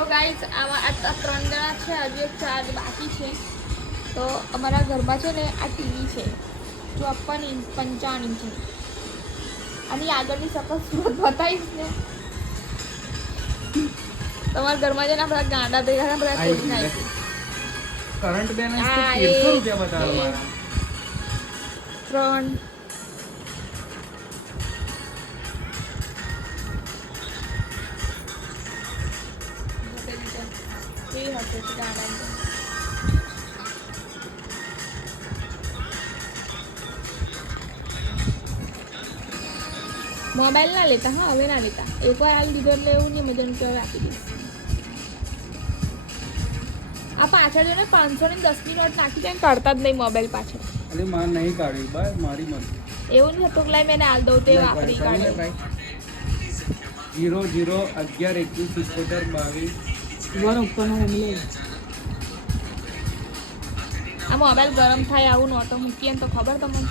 તો ગાઈઝ આમાં આ 3 જણા છે, હજુ એક 4 બાકી છે. તો અમારા ઘરમાં છે ને આ ટીવી છે 54 ઇંચ 55 ઇંચની. આની આગળની સખત સુરત બતાવીશ ને તમારા ઘરમાં છે ને બધા ગાંડા ભેગા બધા તોડી નાખી. કરંટ બેલેન્સ તો 1300 રૂપિયા બતાવે મારા. 3 મોબાઈલ ના લેતા, હા હવે ના લેતા. એકવાર હાલ દીધો એટલે એવું નહીં મજા નથી, હવે આપી દઈશ. આ પાછળ જો ને 500 ની 10ની નોટ નાખી જાય કાઢતા જ નહીં મોબાઈલ પાછળ. અરે માર નહીં કાઢી બસ મારી મરજી. એવું નહીં હતું કે લાઈ મેં હાલ દઉં તે વાપરી કાઢે. 00 11 21 77 22 ઉપરનો ઉમલે. આ મોબાઈલ ગરમ થાય આવું નોટો મૂકીએ ને તો ખબર તમને.